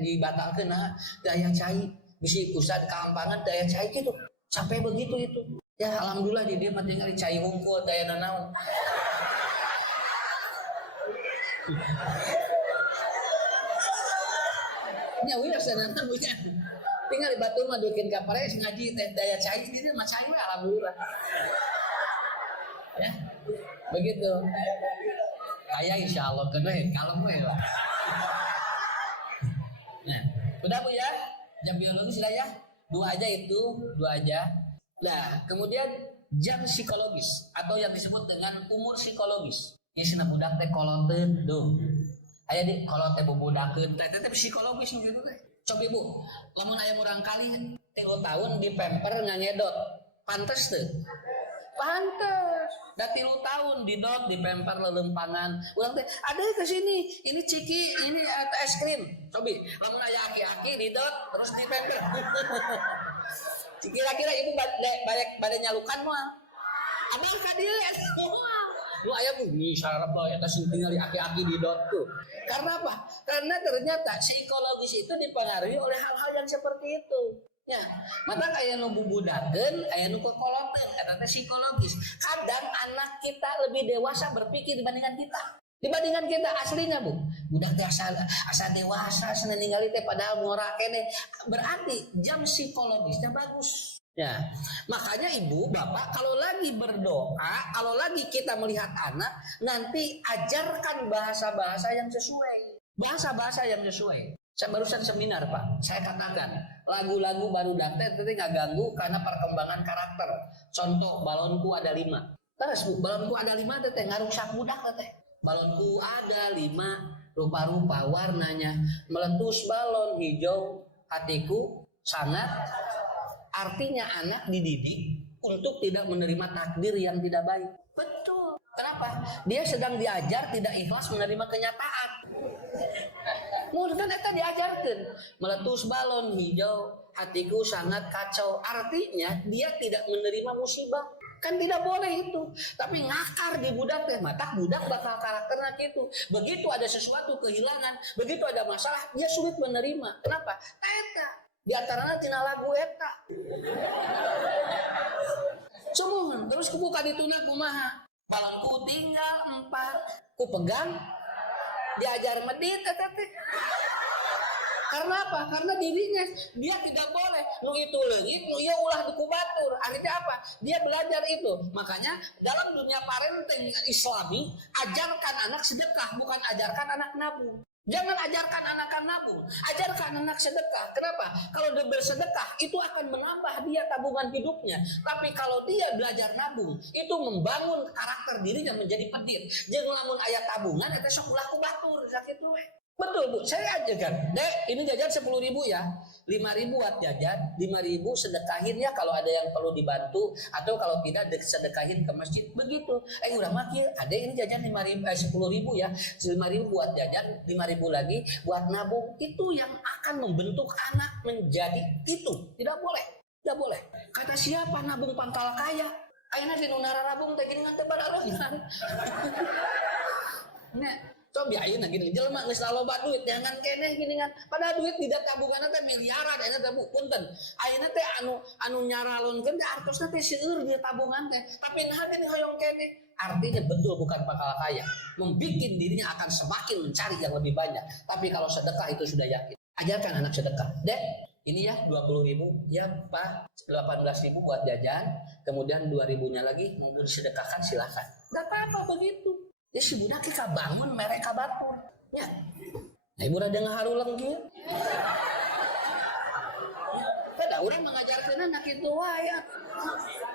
dibatalkeun nah daya cai bisi Ustaz kaampangan daya cai gitu sampai begitu itu ya alhamdulillah di dia mah tinggal cai hungkul daya naon nya wilas nanti punya tinggal di batu mah bikin kapare ngaji teh daya cai di dia mah cai alhamdulillah ya begitu aya insyaallah kena kalem we lah. Nah, udah Bu ya, jam biologis sudah ya, 2 aja itu, 2 aja. Nah, kemudian jam psikologis atau yang disebut dengan umur psikologis. Ieu cenah budak teh koloteun duh. Aya di kolot teh bubudakeun teh psikologis gitu teh. Coba Ibu, lamun aya urang kali 3 tahun di pamper ngangedot. Pantes teu? Pantes. Da 3 tahun di dot di pamper lelempangan. Urang teh, "Adeu ke sini, ini ciki, ini es krim." Cobi, lamun aya aki-aki di dot terus di pamper. Kira-kira Ibu bade nyalukan moal. Abang ka dieu lu aya bunyi sarap bae eta sing tinggal aki-aki di dot tuh. Karena apa? Karena ternyata psikologis itu dipengaruhi oleh hal-hal yang seperti itu. Ya, maka aya nu bubudakeun, aya nu kokoloteun, eta teh psikologis. Kadang anak kita lebih dewasa berpikir dibandingkan kita. Dibandingkan kita aslinya Bu. Budak teh asa dewasa cenah ningali teh padahal ngora kene. Berarti jam psikologisnya bagus. Ya, makanya Ibu, Bapak kalau lagi berdoa, kalau lagi kita melihat anak, nanti ajarkan bahasa-bahasa yang sesuai. Bahasa-bahasa yang sesuai. Saya barusan seminar Pak, saya katakan lagu-lagu baru date itu nggak ganggu karena perkembangan karakter. Contoh balonku ada 5. Terus Bu, balonku ada 5 teh ngarusak budak teh. Balonku ada 5 rupa-rupa warnanya, meletus balon hijau, hatiku sangat. Artinya anak dididik untuk tidak menerima takdir yang tidak baik. Betul. Kenapa? Dia sedang diajar tidak ikhlas menerima kenyataan. Mungkin eta diajarkan meletus balon hijau, hatiku sangat kacau. Artinya dia tidak menerima musibah. Kan tidak boleh itu. Tapi ngakar di budak teh, mata budak bakal karakternya gitu. Begitu ada sesuatu kehilangan, begitu ada masalah, dia sulit menerima. Kenapa? Eta di antaranya tina lagu eta. Semua terus kebuka dituna kumaha. Balonku tinggal 4, ku pegang, diajar medit eta teh. Karena apa? Karena dirinya dia tidak boleh nu itu leungit, nu ieu ulah di kubatur. Artinya apa? Dia belajar itu. Makanya dalam dunia parenting Islami, ajarkan anak sedekah, bukan ajarkan anak nabung. Jangan ajarkan anak nabung, ajarkan anak sedekah. Kenapa? Kalau dia bersedekah, itu akan menambah dia tabungan hidupnya. Tapi kalau dia belajar nabung, itu membangun karakter dirinya menjadi pedit. Jangan lamun ayat tabungan, itu sok ulah kubatur, sakit tuh. Betul Bu, saya ajarkan. Dek, ini jajan 10.000 ya. 5.000 buat jajan, 5.000 sedekahin ya kalau ada yang perlu dibantu, atau kalau tidak sedekahin ke masjid. Begitu. Udah makin, ada ini jajan 10.000 ya. 5.000 buat jajan, 5.000 lagi buat nabung. Itu yang akan membentuk anak menjadi itu. Tidak boleh. Tidak boleh. Kata siapa nabung pangkal kaya? Ayeuna di nunara nabung teh gini ngan teu bararohan. Nah, coba ayeuna gini jelema geus loba duit jangan keneh gini kan. Padahal duit di tabunganna teh miliaran ayeuna teh Bu. Punten. Ayeuna teh anu nyaralonkeun teh artosna teh seueur di tabungan teh. Tapi naha teh hoyong keneh. Artinya betul bukan pangkal kaya. Membikin dirinya akan semakin mencari yang lebih banyak. Tapi kalau sedekah itu sudah yakin. Ajarkan anak sedekah. Dek, ini ya 20.000 ya Pak, 18.000 buat jajan, kemudian 2.000-nya lagi mau disedekahkan silakan. Gak apa-apa begitu. Ya si budak kita bangun mereka batur. Ya. Nah, Ibu rada ngaharuleng kieu. Kada urang mengajarkeun anak itu wae.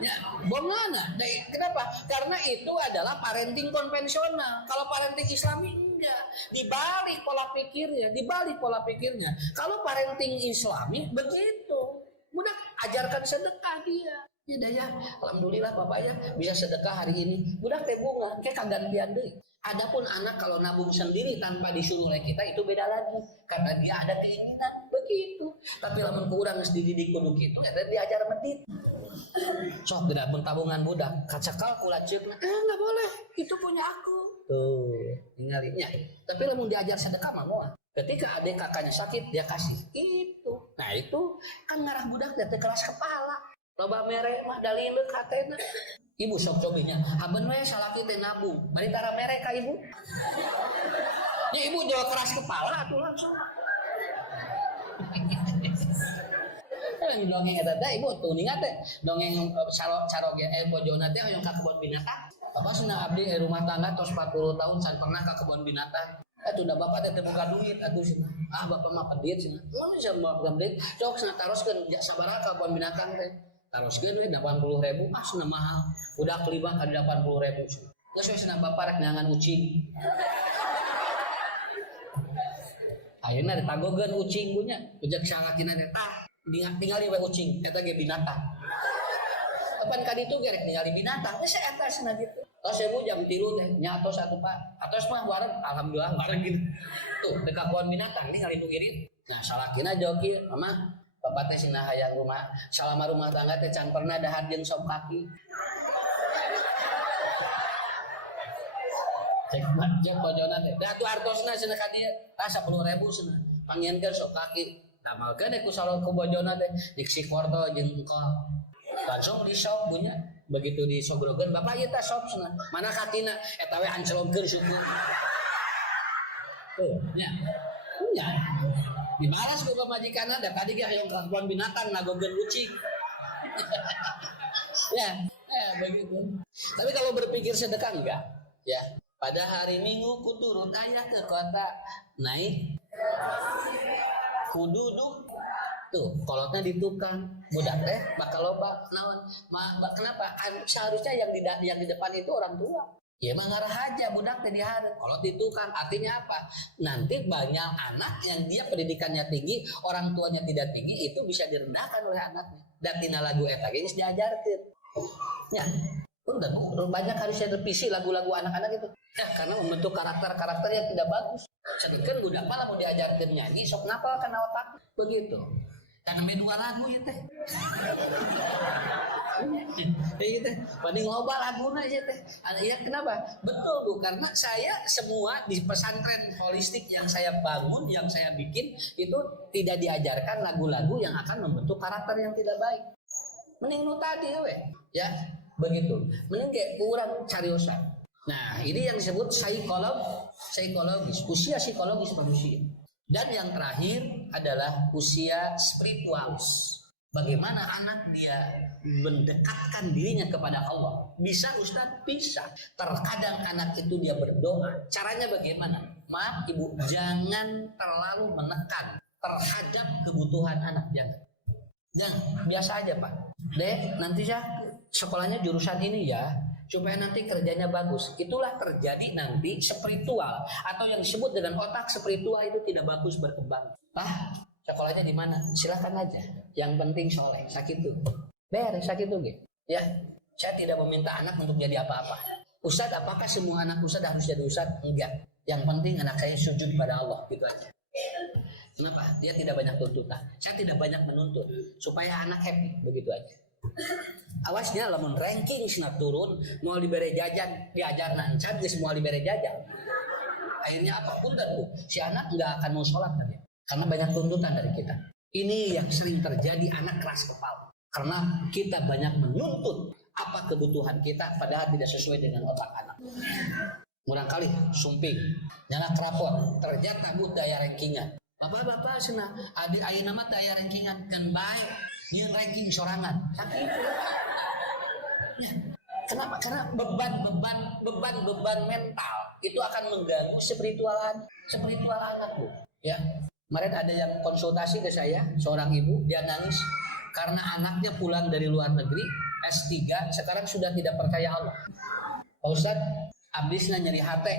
Ya, bagaimana? Kenapa? Karena itu adalah parenting konvensional. Kalau parenting Islami enggak. Dibalik pola pikirnya. Kalau parenting Islami begitu. Budak ajarkan sedekah dia. Ya daya, alhamdulillah Bapak ya bisa sedekah hari ini. Budak teh bunga, kayak kagantian deui. Adapun anak kalau nabung sendiri tanpa disuruh oleh kita itu beda lagi. Karena dia ada keinginan begitu. Tapi lamun ku urang geus dididik kudu kitu, eta diajar medit. Sok geura pun tabungan budak, kacakal ku lanceukna. Enggak boleh, itu punya aku. Tuh, tinggalinnya. Tapi lamun diajar sedekah mah moal. Ketika adik kakaknya sakit dia kasih. Itu. Nah, itu kan ngarah budak teh keras kepala. Loba mere mah dalileuk hatena. Ibu sok cobinya, haben we salaki teh nabung. Bari tara mere ka ibu. Ya ibu jawa keras kepala atuh langsung. Yang dongeng eta teh ibu tuh ningat teh dongeng caroge pojona teh hoyong ka kebun binatang. Bapak cenah abdi rumah tangga tos 40 tahun san pernah ka kebun binatang. Udah bapak teh buka duit atuh cenah. Bapak mah pedit cenah. Mun bisa bawa duit, sok cenah taroskeun sabaraha ka kebun binatang teh. Taroskeun we 80.000 cenah mahal. Udah kelima kali 80.000. Geus we cenah bapak rek neangan ucing. Ayeuna ditagogeun ucing punya, ujak salakina eta ningali we ucing, eta ge binatang. Kapan ka ditu ge rek ningali binatang, geus eta cenah gitu. Tos sebu jam 3 teh nya atos atuh Pak. Atos mah wareg alhamdulillah wareg gitu. Tuh dekat pohon binatang ningali tu girit. Nah salakina jawab kieu, "Mama, bapak teh cenah hayang rumah, salama rumah tangga teh can pernah dahar jeung sop kaki." Cek pojona teh. Da atuh artosna cenah ka dieu. 10.000 cenah. Pangieunkeun sok kaki. Tamalkeun ku salon ku bojona teh diksi Porto jeung engkol. Langsung di shop punya. Begitu disogrogeun, "Bapak ieu teh shop cenah. Mana kakina?" Eta we ancelomkeun syukur. Tuh, nya. Nya. Dibalas ku majikanna da tadi ge hayang ka kebun binatang nagogeun ucing. Ya, begitu. Tapi kalau berpikir sedekah enggak, ya. Pada hari Minggu kudu aya ke kota naik kududuk tuh kolotnya di tukang budak teh bakal loba naon kenapa seharusnya yang di depan itu orang tua ya mah ngarah aja budak teh di hari kolot di tukang artinya apa nanti banyak anak yang dia pendidikannya tinggi orang tuanya tidak tinggi itu bisa direndahkan oleh anaknya dan tina lagu eta geus diajarkeun ya udah banyak harusnya revisi lagu-lagu anak-anak itu ya, karena membentuk karakter-karakter yang tidak bagus. Sedangkan budak malah mau diajarkan nyanyi, sok napa kan otak begitu. Dan ambil 2 lagu ya teh. Ya teh, banding loba laguna aja teh. Ya kenapa? Betul Bu, karena saya semua di pesantren holistik yang saya bangun, yang saya bikin itu tidak diajarkan lagu-lagu yang akan membentuk karakter yang tidak baik. Mending nu tadi we, ya. Begitu, mending kurang cariusan. Nah, ini yang disebut psikologis, usia psikologis manusia. Dan yang terakhir adalah usia spiritual. Bagaimana anak dia mendekatkan dirinya kepada Allah? Bisa Ustadz? Bisa. Terkadang anak itu dia berdoa. Caranya bagaimana? Maaf Ibu, jangan terlalu menekan terhadap kebutuhan anak. Jangan, biasa aja Pak. Dek, nanti ya sekolahnya jurusan ini ya supaya nanti kerjanya bagus. Itulah terjadi nanti spiritual atau yang disebut dengan otak spiritual itu tidak bagus berkembang. Sekolahnya di mana? Silakan aja. Yang penting soleh. Sakit tuh. Beres sakit tuh gitu. Ya, saya tidak meminta anak untuk jadi apa-apa. Ustadz, apakah semua anak Ustadz harus jadi Ustadz? Enggak. Yang penting anak saya sujud pada Allah gitu aja. Kenapa? Dia tidak banyak tuntutan. Saya tidak banyak menuntut supaya anak happy begitu aja. Awasnya lamun ranking senat turun mau diberi jajan diajar nancan geus mau diberi jajan akhirnya apapun dan Bu si anak nggak akan mau sholat tadi karena banyak tuntutan dari kita. Ini yang sering terjadi, anak keras kepala karena kita banyak menuntut apa kebutuhan kita padahal tidak sesuai dengan otak anak. Murangkali sumping nyana kerapot ternyata Bu daya rankingan bapak-bapak senang adik ayeuna mah daya rankingan kan baik nyeun ranking sorangan. Kenapa? Karena beban mental itu akan mengganggu spiritual anak Bu. Ya, kemarin ada yang konsultasi ke saya, seorang ibu dia nangis karena anaknya pulang dari luar negeri S3 sekarang sudah tidak percaya Allah. Pak Ustadz, abisnya nyeri hati,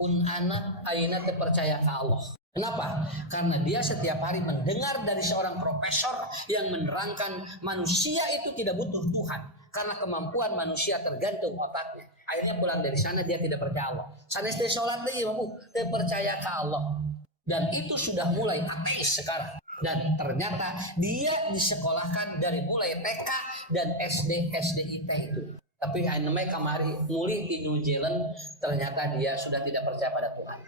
pun anak ayeuna teu percaya ke Allah. Kenapa? Karena dia setiap hari mendengar dari seorang profesor yang menerangkan manusia itu tidak butuh Tuhan. Karena kemampuan manusia tergantung otaknya. Akhirnya pulang dari sana dia tidak percaya Allah. Sanes teh salat deui Bu, teu percaya ke Allah. Dan itu sudah mulai ateis sekarang. Dan ternyata dia disekolahkan dari mulai TK dan SD, SDIT itu. Tapi namanya kamari muli di New Zealand ternyata dia sudah tidak percaya pada Tuhan.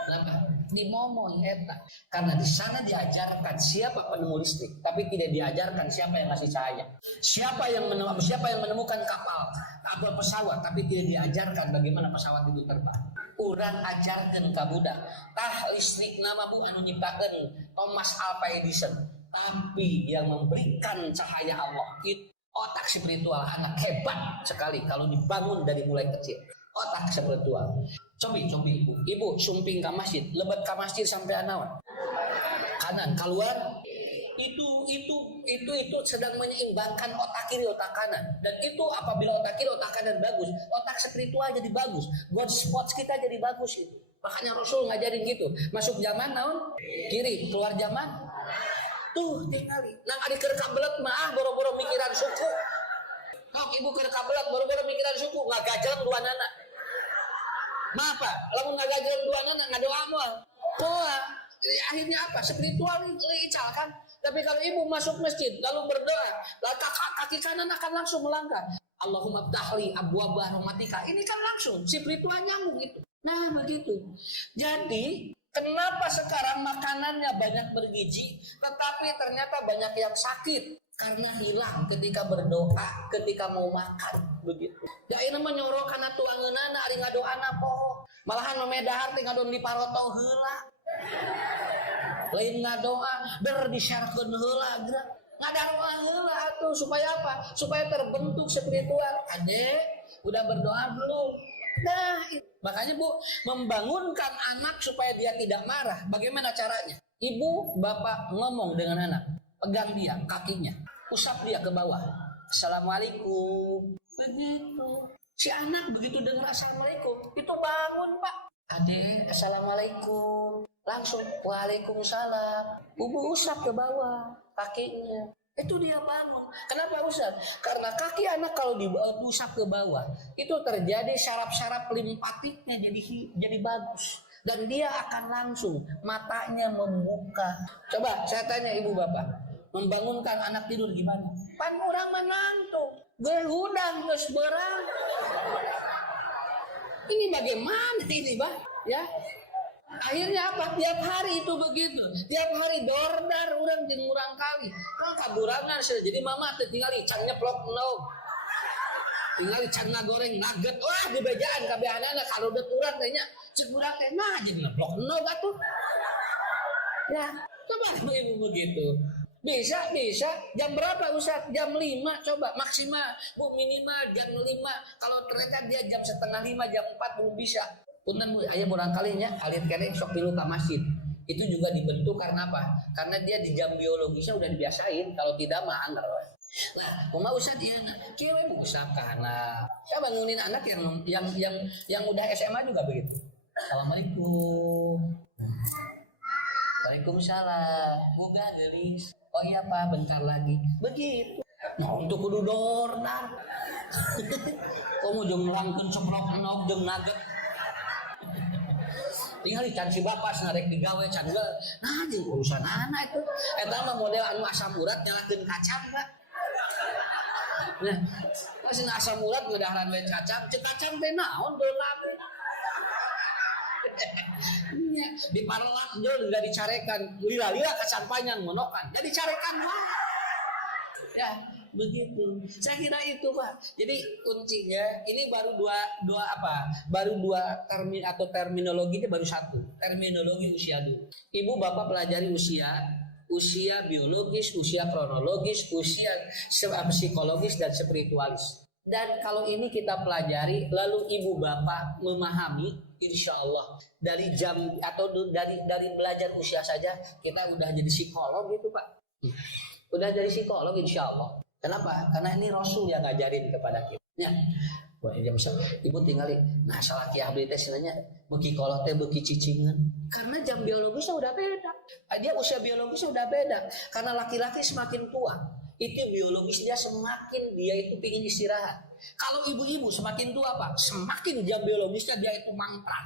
Kenapa? Dimomong eta. Karena di sana diajarkan siapa penemu listrik, tapi tidak diajarkan siapa yang ngasih cahaya. Siapa yang menemukan kapal pesawat, tapi tidak diajarkan bagaimana pesawat itu terbang. Urang ajarkan ka budak. Tah listrik nama Bu anu nyiptakeun Thomas Alva Edison, tapi yang memberikan cahaya Allah itu otak spiritual anak hebat sekali kalau dibangun dari mulai kecil. Otak spiritual. Cobi ibu sumping ke masjid, lebat ke masjid sampai anawan. Kanan keluar, itu sedang menyeimbangkan otak kiri otak kanan, dan itu apabila otak kiri otak kanan bagus, otak spiritual jadi bagus, God spots kita jadi bagus itu. Makanya Rasul ngajarin gitu, masuk zaman naon kiri, keluar zaman tuh tinggali. Nang adik keur kabelet mah boro-boro mikiran suku. Kau ibu keur kabelet boro-boro mikiran suku, ngagajelang dua nana. Maaf Pak, lamun ngagajelang dua nana ngadoa moal. Jadi akhirnya apa? Spiritual lical kan. Tapi kalau ibu masuk masjid lalu berdoa, kaki kanan akan langsung melangkah. Allahumma ftahli abwaaba rahmatika. Ini kan langsung spiritual nyambung itu. Nah begitu. Jadi kenapa sekarang makanannya banyak bergizi, tetapi ternyata banyak yang sakit? Karena hilang ketika berdoa, ketika mau makan, begitu. Ya ini menyuruh karena tuangeunana ari ngadoana poho. Malahan memedahar teh ngadon di paroto heula. Lain ngadoa, disyaratkeun heula geura. Ngadaroa heula atuh supaya apa? Supaya terbentuk spiritual. Adek, udah berdoa belum? Nah, makanya Bu, membangunkan anak supaya dia tidak marah. Bagaimana caranya? Ibu, bapak ngomong dengan anak, pegang dia kakinya, usap dia ke bawah. Assalamualaikum. Begitu. Si anak begitu dengar assalamualaikum, itu bangun Pak. Adek, assalamualaikum. Langsung, waalaikumsalam. Ibu usap ke bawah kakinya. Itu dia bangun. Kenapa usap? Karena kaki anak kalau diusap ke bawah, itu terjadi syaraf-syaraf limpatiknya jadi bagus. Dan dia akan langsung matanya membuka. Coba saya tanya ibu bapak, membangunkan anak tidur gimana? Pan orang menantu, gehudang geus beurang. Ini bagaimana ini, Bah? Ya. Akhirnya apa? Tiap hari itu begitu. Tiap hari dordar urang jeung urang kali. Kalau kadurangan sudah jadi mama teh tinggali can nyeplok enog. Tinggali can ngagoreng nugget. Wah, dibejaan kabeh anak kalau udah urang teh nya ceuk urang teh nah jadi nyeplok enog atuh. Ya, coba ibu begitu. Bisa. Jam berapa Ustaz? Jam 5 coba maksimal. Bu minimal jam 5. Kalau ternyata dia jam setengah 5, jam 4 belum bisa. Punten aya barangkali nya alit keneh sok tilu ka masjid. Itu juga dibentuk karena apa? Karena dia di jam biologisnya udah dibiasain, kalau tidak mah anggar. Nah, kumaha Ustaz ieu kieu usap ka anak. Ya bangunin anak yang udah SMA juga begitu. Assalamualaikum. Waalaikumsalam. Boga geulis. Oh iya Pak, bentar lagi. Begitu. Nah, untuk kudu dordar. Komo jeung ngelangkeun ceprok enog jeung nugget. Tinggal can si bapak snarek digawe can geul. Nah, jeung urusan anak itu. Eta mah model anu asam urat nyalakeun kacang, Pak. Nah, masih asam urat ngeudaharan we kacang, ceuk kacang teh naon beulak. Nya diparelak jeung enggak dicarekan. Lila-lila kacang panjang monokan. Jadi carekan mah. Ya, begitu. Saya kira itu Pak. Jadi kuncinya ini baru dua apa? Baru dua termin atau terminologinya baru satu. Terminologi usia dulu. Ibu bapak pelajari usia biologis, usia kronologis, usia psikologis dan spiritualis. Dan kalau ini kita pelajari, lalu ibu bapak memahami, insya Allah dari jam atau dari belajar usia saja kita udah jadi psikolog gitu Pak. Udah jadi psikolog insya Allah. Kenapa? Karena ini Rasul yang ngajarin kepada kita. Ya. Wah, dia bisa ibu tinggali. Nah, salah ki abdi teh sebenarnya beuki kolot teh beuki cicingan. Karena jam biologisnya udah beda. Dia usia biologisnya udah beda. Karena laki-laki semakin tua, itu biologis dia semakin dia itu pingin istirahat. Kalau ibu-ibu semakin tua Pak, semakin jam biologisnya dia itu mangkrak.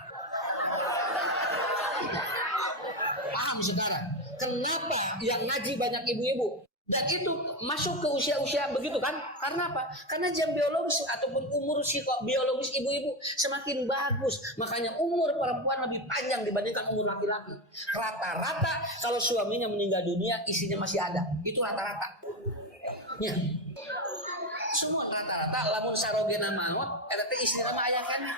Paham sekarang? Kenapa yang ngaji banyak ibu-ibu? Dan itu masuk ke usia-usia begitu kan? Karena apa? Karena jam biologis ataupun umur biologis ibu-ibu semakin bagus. Makanya umur perempuan lebih panjang dibandingkan umur laki-laki. Rata-rata kalau suaminya meninggal dunia, istrinya masih ada. Itu rata-rata. Ya. Semua rata-rata lamun sarogena maot, eta teh istri mah aya kana.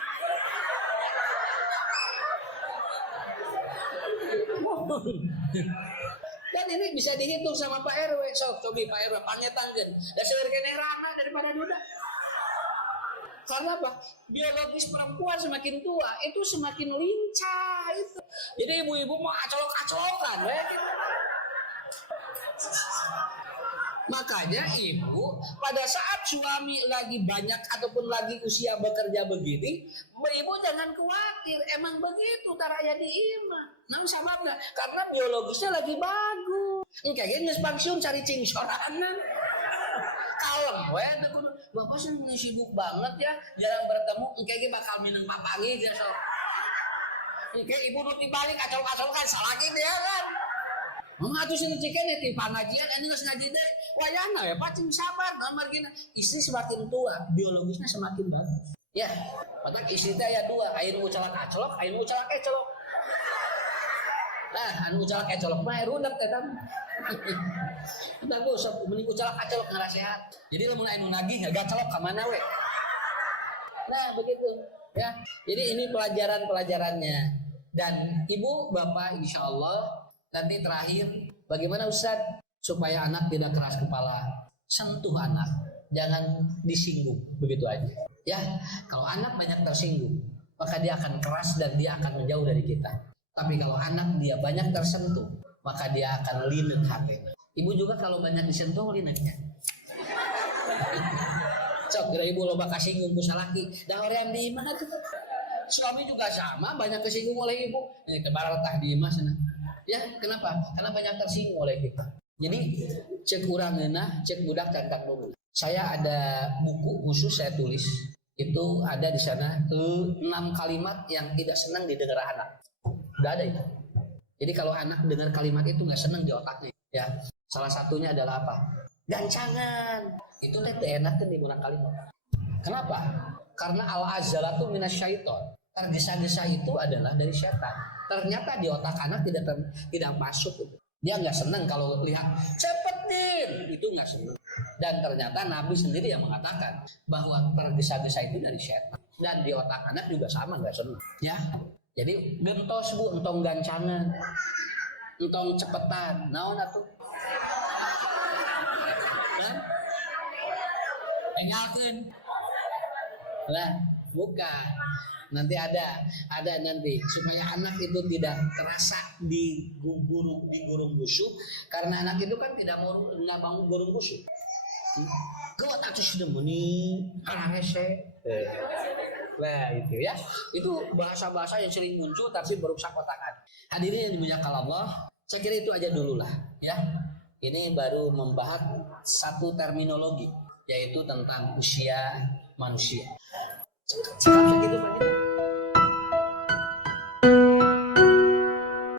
Dan ini bisa dihitung sama Pak RW. Sok cobi Pak RW pangetankeun. Da seueur keneh rana daripada duda. Karena apa? Biologis perempuan semakin tua itu semakin lincah itu. Jadi ibu-ibu mau acolok-acolokan ya. Makanya ibu pada saat suami lagi banyak ataupun lagi usia bekerja begini, ibu jangan khawatir, emang begitu taraya di imah. Nah sama enggak? Karena biologisnya lagi bagus. Kayak gini pensiun cari cingsoranan. Kalem, bapak sih sibuk banget ya, jarang bertemu. Kayak gini bakal minum papangi dia so. Kayak ibu nuti balik kacau-kacau kan salah gitu ya kan. Mengatur sini ciken ya di pengajian ini nggak ngaji deh. Wayana ya pacing sabar nomor gini. Istri semakin tua biologisnya semakin bagus. Ya, padahal istri ya dua. Ain ucalak acolok, ain ucalak ecolok. Nah, anu ucalak ecolok mah rudak teh kan. Kita gosok mending ucalak acolok ngarasehat. Jadi lamun ain nagih nggak gacolok ka mana we. Nah, begitu ya. Jadi ini pelajaran-pelajarannya. Dan ibu bapak insya Allah nanti terakhir, bagaimana Ustaz supaya anak tidak keras kepala? Sentuh anak, jangan disinggung, begitu aja. Ya, kalau anak banyak tersinggung, maka dia akan keras dan dia akan menjauh dari kita. Tapi kalau anak dia banyak tersentuh, maka dia akan linek hati. Ibu juga kalau banyak disentuh lineknya. Cok, kira ibu lo bakal singgung kusalaki, dah orang di mana tuh? Suami juga sama, banyak kesinggung oleh ibu. Ini kebarat tah di mana? Ya, kenapa? Karena banyak tersinggung oleh kita. Jadi cek urang ngeunah, cek budak cantak nunggu. Saya ada buku khusus saya tulis. Itu ada di sana 6 kalimat yang tidak senang didengar anak. Udah ada itu. Jadi kalau anak dengar kalimat itu nggak senang di otaknya. Ya, salah satunya adalah apa? Gancangan. Itu teh enak kan digunakan kalimat. Kenapa? Karena al-azalatu minasyaiton. Tergesa-gesa itu adalah dari setan. Ternyata di otak anak tidak masuk itu. Dia nggak senang kalau lihat cepetin, itu nggak senang. Dan ternyata Nabi sendiri yang mengatakan bahwa tergesa-gesa itu dari setan. Dan di otak anak juga sama nggak senang. Ya, jadi gentos bu, entong gancangan, entong cepetan, naon atuh? Enyakin. Lah, bukan. Nanti ada nanti supaya anak itu tidak terasa digurung busuk karena anak itu kan nggak mau gurung busuk. Gawat atuh sudah meni harese. Nah itu ya, itu bahasa-bahasa yang sering muncul tapi berusak otakan. Hadirin yang dimuliakan Allah, saya kira itu aja dulu lah ya. Ini baru membahas satu terminologi yaitu tentang usia manusia. Sikap segitu Pak.